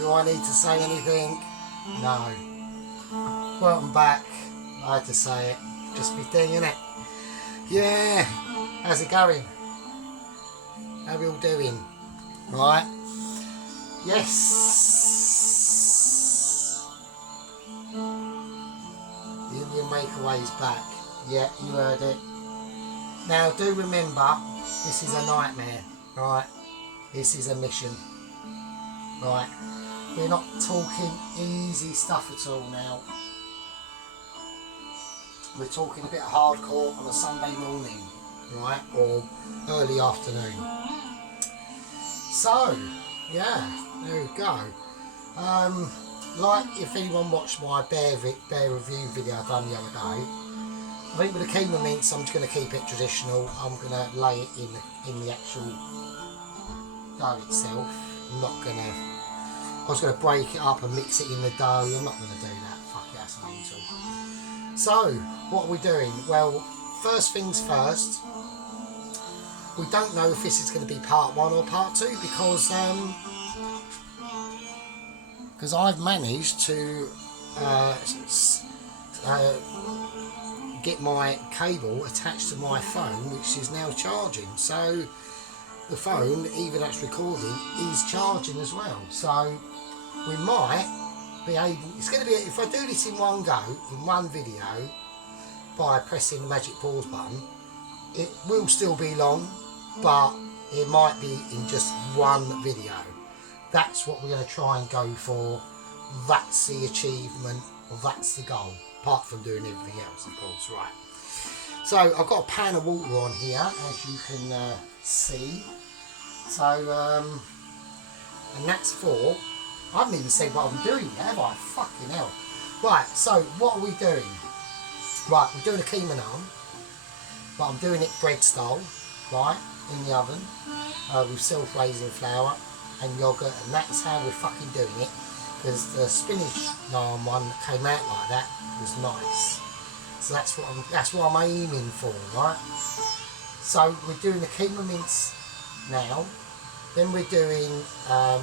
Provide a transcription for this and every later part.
Do I need to say anything? No. Welcome back. I had to say it. Just me thing, innit? Yeah. How's it going? How are we all doing? Right? Yes. The Indian Makeaway's back. Yeah, you heard it. Now, do remember, this is a nightmare, right? This is a mission, right? We're not talking easy stuff at all now. We're talking a bit of hardcore on a Sunday morning, right? Or early afternoon. So, yeah, there we go. Like, if anyone watched my bear review video I done the other day, I think with the Keema mince, I'm just going to keep it traditional. I'm going to lay it in the actual dough itself. I'm not going to... I was going to break it up and mix it in the dough. I'm not going to do that. Fuck it, that's mental. So, what are we doing? Well, first things first. We don't know if this is going to be part 1 or part 2 because I've managed to get my cable attached to my phone, which is now charging. So the phone, even that's recording, is charging as well. So we might be able, it's going to be, if I do this in one go, in one video, by pressing the magic pause button, it will still be long, but it might be in just one video. That's what we're going to try and go for. That's the achievement, or that's the goal, apart from doing everything else, of course. Right, so I've got a pan of water on here, as you can see. So and that's for, I haven't even said what I'm doing yet, have I? Fucking hell. Right, so what are we doing? Right, we're doing a Keema naan, but I'm doing it bread style, right, in the oven, with self-raising flour and yogurt, and that's how we're fucking doing it, because the spinach naan one that came out like that was nice. So that's what I'm aiming for, right? So we're doing the Keema mince now. Then we're doing a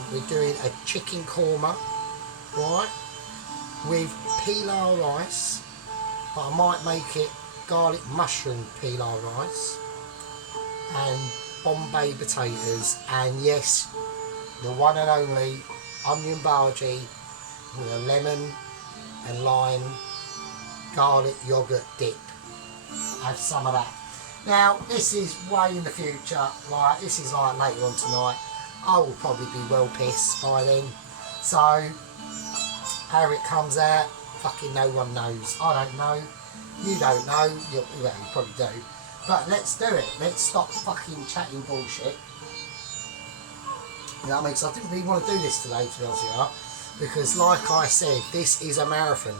chicken korma, right, with pilau rice, but I might make it garlic mushroom pilau rice and Bombay potatoes, and yes, the one and only onion bhaji with a lemon and lime garlic yogurt dip. Have some of that. Now, this is way in the future, like, this is like later on tonight. I will probably be well pissed by then. So, how it comes out, fucking no one knows. I don't know. You don't know. You probably do. But let's do it. Let's stop fucking chatting bullshit. You know what I mean? Because I didn't really want to do this today, to be honest with you. Because, like I said, this is a marathon.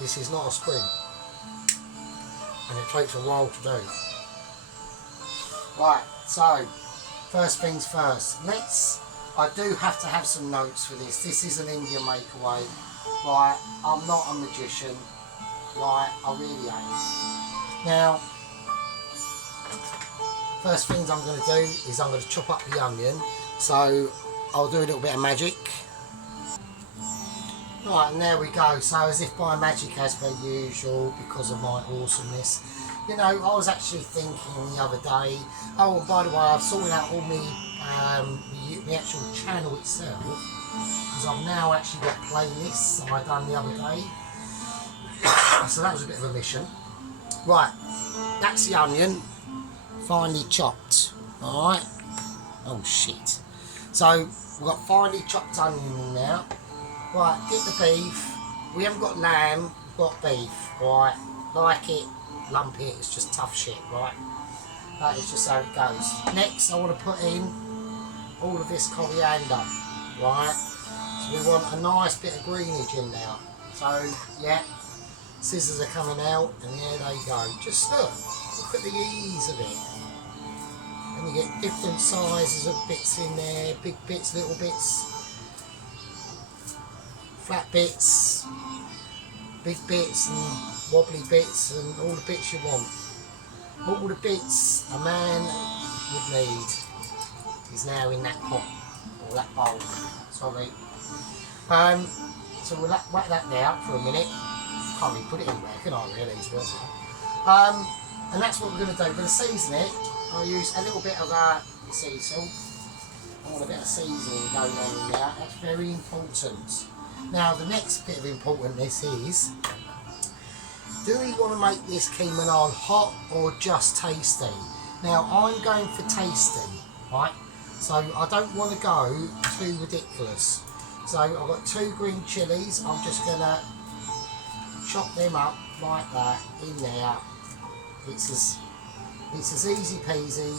This is not a sprint. And it takes a while to do. Right, so, first things first. I do have to have some notes for this. This is an Indian Makeaway. Right, I'm not a magician. Right, I really ain't. Now, first things I'm going to do is I'm going to chop up the onion. So, I'll do a little bit of magic. Right, and there we go. So, as if by magic, as per usual, because of my awesomeness. You know, I was actually thinking the other day, oh, and by the way, I've sorted out all the actual channel itself, because I've now actually got playlists I done the other day. So that was a bit of a mission. Right, that's the onion, finely chopped. Alright. Oh shit. So, we've got finely chopped onion in there. Right, get the beef. We haven't got lamb, we've got beef. Right, like it. Lump it, it's just tough shit, right? That is just how it goes. Next, I want to put in all of this coriander, right? So we want a nice bit of greenage in there. So, yeah, scissors are coming out, and there they go. Just look at the ease of it. And you get different sizes of bits in there, big bits, little bits, flat bits, big bits, and wobbly bits, and all the bits you want. All the bits a man would need is now in that pot, or that bowl, sorry. So we'll whack that there for a minute. Can't really put it anywhere, can I really? And that's what we're going to do. We're going to season it. I'll use a little bit of sea salt. I want a bit of seasoning going on in there. That's very important. Now the next bit of importantness is, do we want to make this keema naan hot or just tasty? Now I'm going for tasty, right? So I don't want to go too ridiculous. So I've got 2 green chilies. I'm just going to chop them up like that in there. It's as easy peasy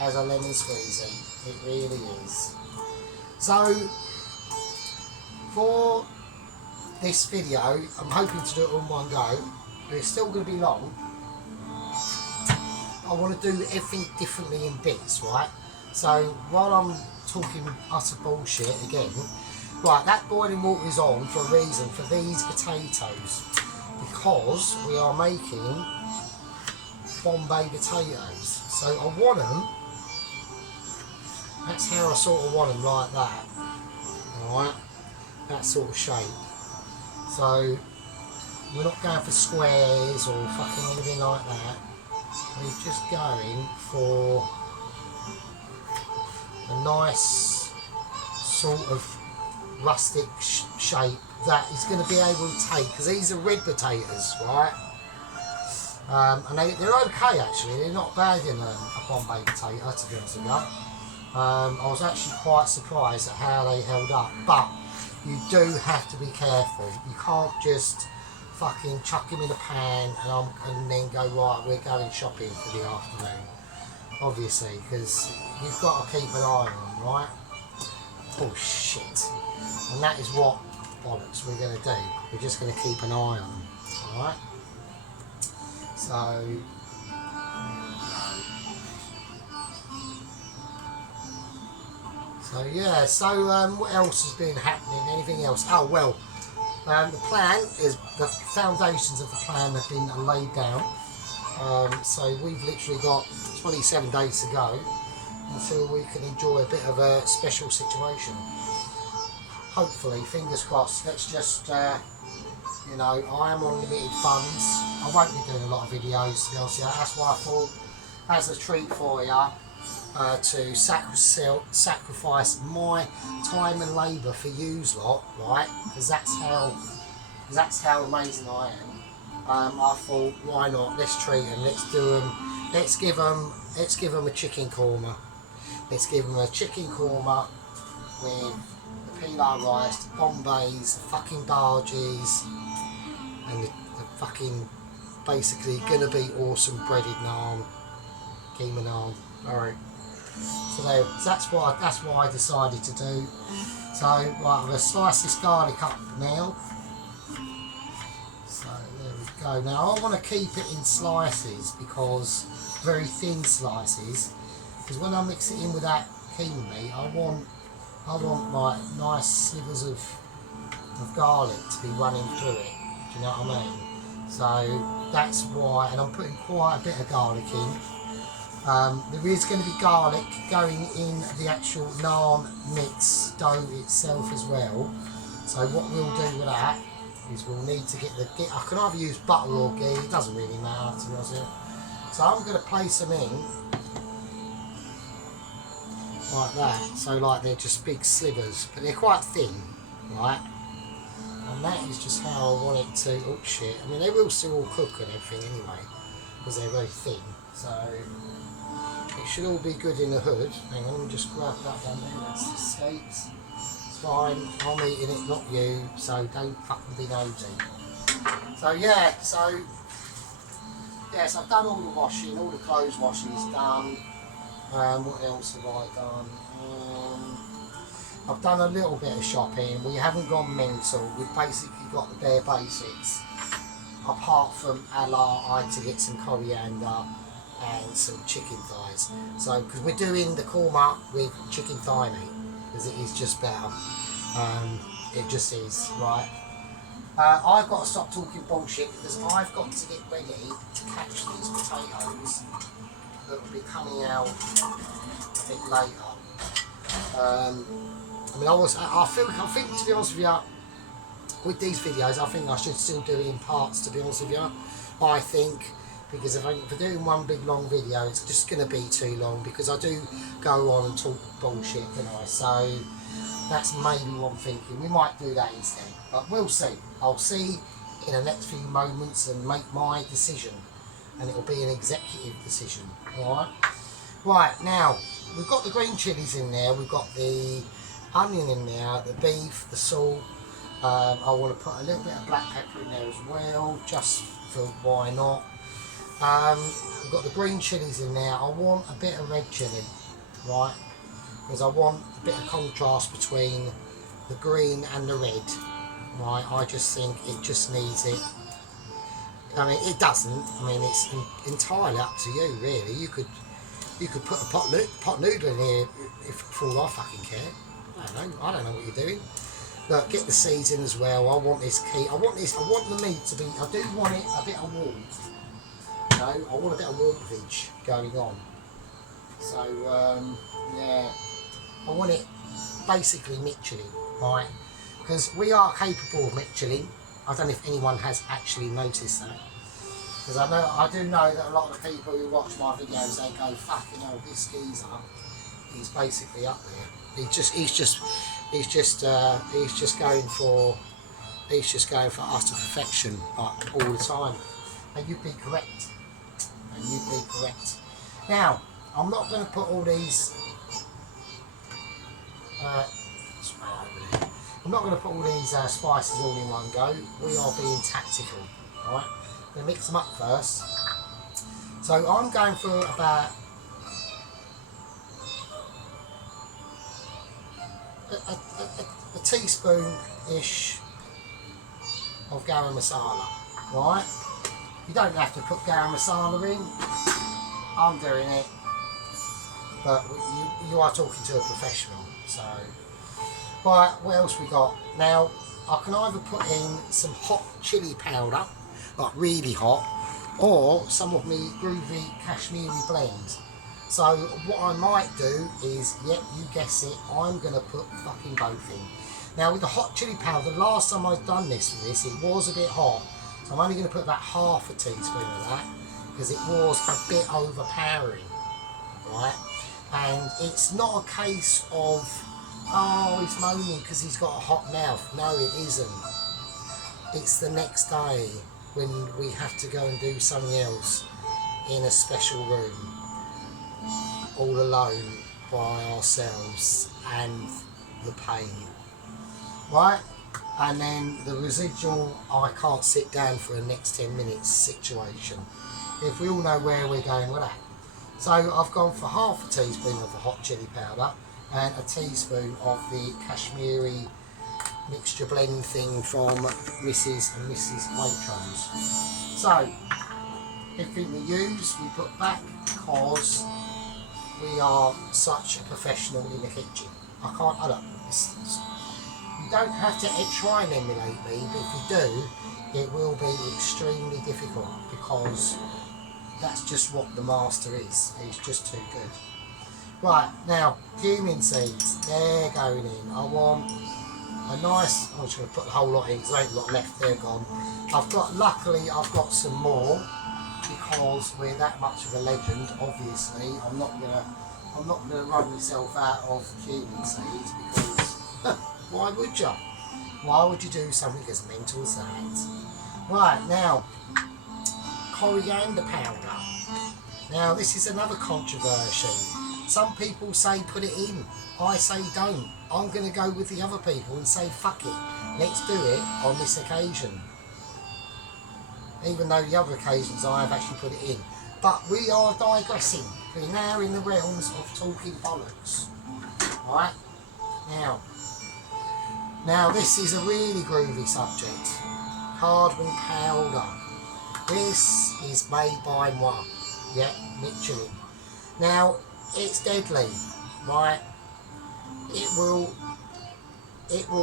as a lemon squeezy. It really is. So for this video, I'm hoping to do it on one go, but it's still going to be long. I want to do everything differently in bits, right? So while I'm talking utter bullshit again, right, that boiling water is on for a reason for these potatoes, because we are making Bombay potatoes. So I want them, that's how I sort of want them, like that, alright, that sort of shape. So we're not going for squares or fucking anything like that, we're just going for a nice sort of rustic shape that is going to be able to take, because these are red potatoes, right? And they're okay actually, they're not bad in a Bombay potato, to be honest with you. I was actually quite surprised at how they held up, but you do have to be careful. You can't just fucking chuck them in a pan and then go, right, we're going shopping for the afternoon, obviously, because you've got to keep an eye on them, right? Oh shit. And that is what bollocks we're going to do. We're just going to keep an eye on them, alright? So yeah, what else has been happening? Anything else? Oh well, the plan is, the foundations of the plan have been laid down. So we've literally got 27 days to go until we can enjoy a bit of a special situation. Hopefully, fingers crossed. Let's just, you know, I am on limited funds. I won't be doing a lot of videos, to be honest with you. That's why I thought, as a treat for you, to sacrifice my time and labour for yous lot, right? Because that's how amazing I am. I thought, why not? Let's treat them. Let's do them. Let's give them a chicken korma. Let's give them a chicken korma with the pilau rice, the bombays, the fucking barges, and the fucking basically gonna be awesome breaded naan, keema naan. All right. So that's what I decided to do. So right, I'm going to slice this garlic up now. So there we go. Now I want to keep it in slices, because very thin slices. Because when I mix it in with that keema meat, I want like nice slivers of garlic to be running through it. Do you know what I mean? So that's why, and I'm putting quite a bit of garlic in. There is going to be garlic going in the actual naan mix dough itself as well. So what we'll do with that is we'll need to get I can either use butter or ghee, it doesn't really matter, to be honest with you. So I'm going to place them in like that. So like they're just big slivers, but they're quite thin, right? And that is just how I want it to. Oh shit! I mean, they will still all cook and everything anyway, because they're very thin. So it should all be good in the hood. Hang on, let me just grab that one there. That's escapes. It's fine. I'm eating it, not you. So don't fucking be nosy. So yeah. So yes, I've done all the washing. All the clothes washing is done. What else have I done? I've done a little bit of shopping. We haven't gone mental. We've basically got the bare basics. Apart from I had to get some coriander and some chicken thighs. So, because we're doing the korma with chicken thigh meat, because it is just better. It just is, right? I've got to stop talking bullshit, because I've got to get ready to catch these potatoes that will be coming out a bit later. I mean, I think, to be honest with you, with these videos, I think I should still do it in parts, to be honest with you. I think, because if I'm doing one big long video, it's just going to be too long, because I do go on and talk bullshit, don't I? So that's maybe what I'm thinking. We might do that instead, but we'll see. I'll see in the next few moments and make my decision, and it'll be an executive decision. Alright? Right, now we've got the green chilies in there, we've got the onion in there, the beef, the salt. I want to put a little bit of black pepper in there as well, just for why not. We've got the green chilies in there. I want a bit of red chili, right? Because I want a bit of contrast between the green and the red, right? I just think it just needs it. I mean, it doesn't. I mean, it's entirely up to you, really. You could put a pot noodle in here if for all I fucking care. I don't know what you're doing. But get the seeds in as well. I want this key. I want the meat to be. I do want it a bit of warmth. You know, I want a bit of warmth going on. So yeah, I want it basically Michelin, right? Because we are capable of Michelin. I don't know if anyone has actually noticed that. Because I do know that a lot of the people who watch my videos, they go, fucking hell, this geezer, he's basically up there. He's just going for utter perfection, like, all the time. And you'd be correct. Now, I'm not going to put all these. I'm not going to put all these spices all in one go. We are being tactical, right? I'm going to mix them up first. So I'm going for about a teaspoon-ish of garam masala, right? You don't have to put garam masala in. I'm doing it, but you are talking to a professional, so. Right, what else we got? Now, I can either put in some hot chili powder, like really hot, or some of me groovy Kashmiri blend. So what I might do is, yep, you guess it, I'm going to put fucking both in. Now with the hot chili powder, the last time I've done this with this, it was a bit hot. So I'm only going to put about half a teaspoon of that, because it was a bit overpowering, right? And it's not a case of, oh, he's moaning because he's got a hot mouth. No, it isn't. It's the next day when we have to go and do something else in a special room, all alone by ourselves, and the pain, right? And then the residual, I can't sit down for the next 10 minutes situation, if we all know where we're going with that. So I've gone for half a teaspoon of the hot chili powder and a teaspoon of the Kashmiri mixture blend thing from Mrs. and Mrs. Waitrose. So everything we use we put back, because we are such a professional in the kitchen. You don't have to try and emulate me, but if you do, it will be extremely difficult, because that's just what the master is. He's just too good. Right, now, cumin seeds, they're going in. I want a nice, I'm just going to put the whole lot in because there ain't a lot left, they're gone. Luckily I've got some more, because we're that much of a legend, obviously. I'm not gonna run myself out of cumin seeds, because why would you? Why would you do something as mental as that? Right, now, coriander powder. Now this is another controversy. Some people say put it in, I say don't. I'm going to go with the other people and say fuck it, let's do it on this occasion. Even though the other occasions I have actually put it in. But we are digressing. We're now in the realms of talking bollocks. Right? Now this is a really groovy subject. Cardamom powder. This is made by moi. Yeah, Michelin. Now, it's deadly, right? It will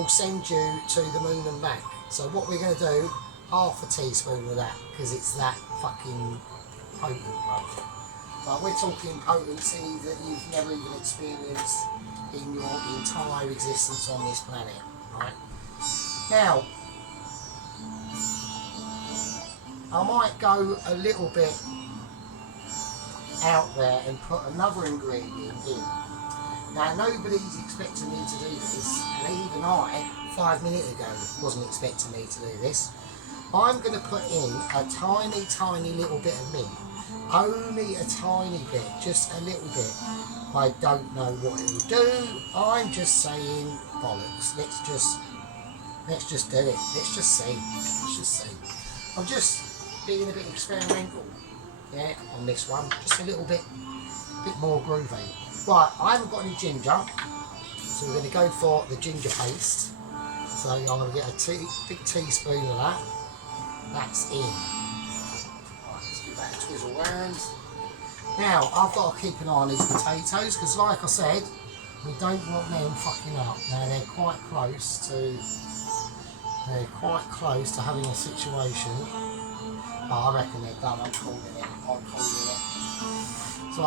send you to the moon and back. So what we're going to do, half a teaspoon of that, because it's that fucking potent, bro. But we're talking potency that you've never even experienced in your entire existence on this planet, right? Now, I might go a little bit out there and put another ingredient in. Now nobody's expecting me to do this, and even I, 5 minutes ago, wasn't expecting me to do this. I'm going to put in a tiny little bit of mint. Only a tiny bit, just a little bit. I don't know what it will do. I'm just saying bollocks. Let's just do it. Let's just see. I'm just being a bit experimental, yeah, on this one. Just a little bit more groovy. Right, I haven't got any ginger, so we're going to go for the ginger paste. So I'm going to get a big teaspoon of that. That's in. Right, let's give that a twizzle round. Now, I've got to keep an eye on these potatoes, because like I said, we don't want them fucking up. Now, they're quite close to having a situation. Oh, I reckon they're done. I'm calling it. So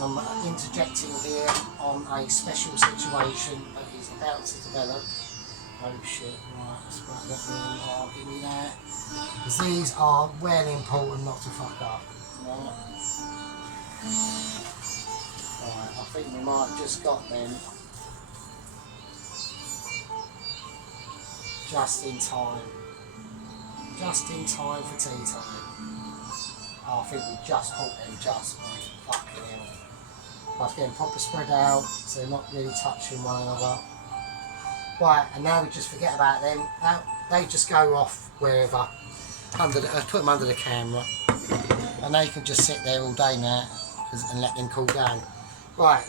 I'm interjecting here on a special situation that is about to develop. Oh shit, right, let's write that in. Oh, give me that. Because these are well important not to fuck up. Right. Right, I think we might have just got them just in time. Just in time for tea time. Oh, I think we just caught them just right. Fucking hell. I was getting proper spread out, so they're not really touching one another. Right, and now we just forget about them. Now, they just go off wherever. Put them under the camera. And they can just sit there all day now and let them cool down. Right,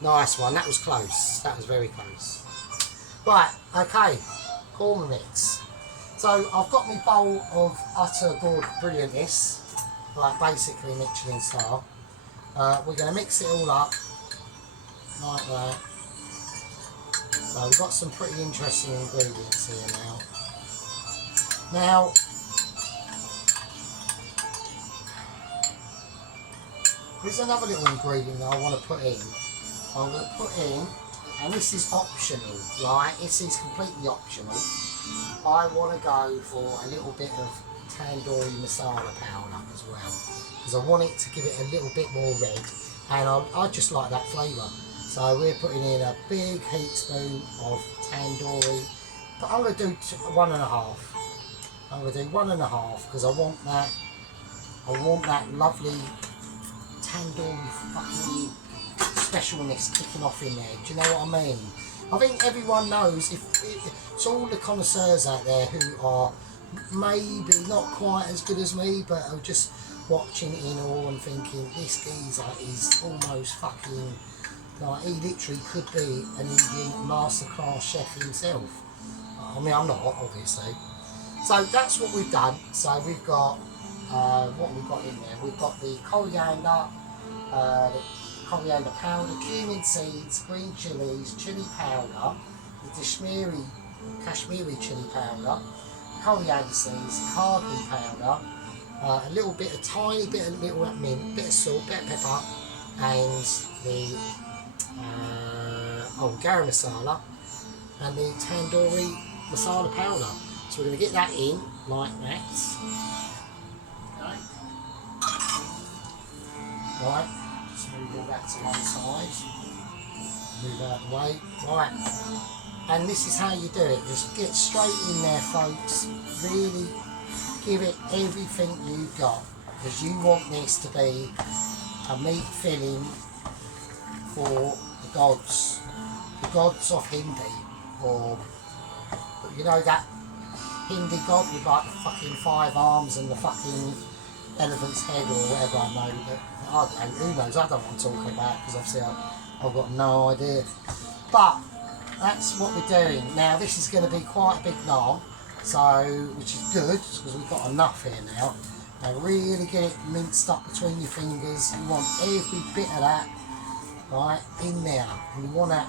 nice one. That was close. That was very close. Right, okay. Korma mix. So I've got my bowl of utter gourd brilliantness, like basically Michelin style. We're going to mix it all up like that. So we've got some pretty interesting ingredients here now. Now, there's another little ingredient that I want to put in. I'm going to put in, and this is optional, right? This is completely optional. I want to go for a little bit of tandoori masala powder as well, because I want it to give it a little bit more red, and I just like that flavour. So we're putting in a big heat spoon of tandoori, but I'm going to do 1.5. I'm going to do 1.5 because I want that lovely tandoori fucking specialness kicking off in there. Do you know what I mean? I think everyone knows, it's all the connoisseurs out there who are maybe not quite as good as me, but are just watching it in awe and thinking, this geezer is almost fucking, like, he literally could be an Indian masterclass chef himself. I mean, I'm not, obviously. So that's what we've done. So we've got, what we've got in there, we've got the coriander powder, cumin seeds, green chilies, chili powder, the Kashmiri chili powder, coriander seeds, cardamom powder, a little bit, a tiny bit of little mint, bit of salt, bit of pepper, and the garam masala, and the tandoori masala powder. So we're going to get that in like that. Okay. Right. Just move all that to one side. Move out of the way. Right. And this is how you do it. Just get straight in there, folks. Really give it everything you've got, because you want this to be a meat filling for the gods of Hindi, or you know that Hindi god with like the fucking 5 arms and the fucking elephant's head or whatever. I know, who knows? I don't know what I'm talking about, because obviously I've got no idea. But that's what we're doing now. This is going to be quite a big naan, so which is good because we've got enough here now. Now really get it minced up between your fingers. You want every bit of that right in there, and you want that.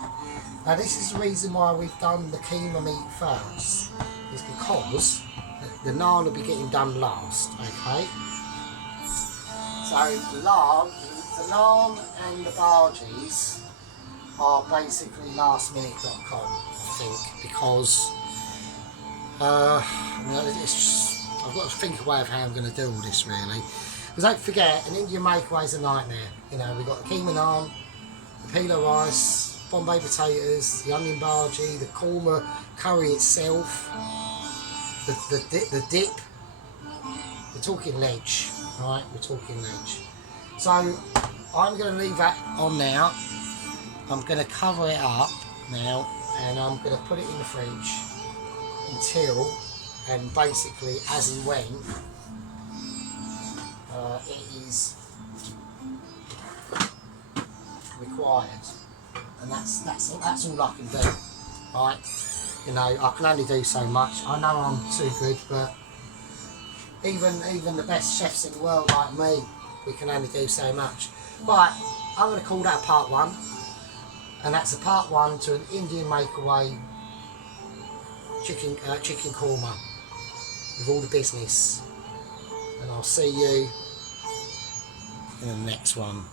Now this is the reason why we've done the keema meat first, is because the naan will be getting done last. Okay. So the naan and the bhajis are basically lastminute.com, I think, because it's just I've got to think a way of how I'm going to do all this really. Because don't forget, an Indian makeaway is a nightmare. You know, we've got the keema naan, the pila rice, Bombay potatoes, the onion bhaji, the korma curry itself, the dip. We're talking ledge, right? We're talking ledge. So I'm going to leave that on now. I'm going to cover it up now, and I'm going to put it in the fridge until, and basically as and when it is required, and that's all I can do, right? You know, I can only do so much. I know I'm too good, but even the best chefs in the world like me, we can only do so much. Right, I'm going to call that part 1, and that's a part 1 to an Indian makeaway chicken korma with all the business. And I'll see you in the next one.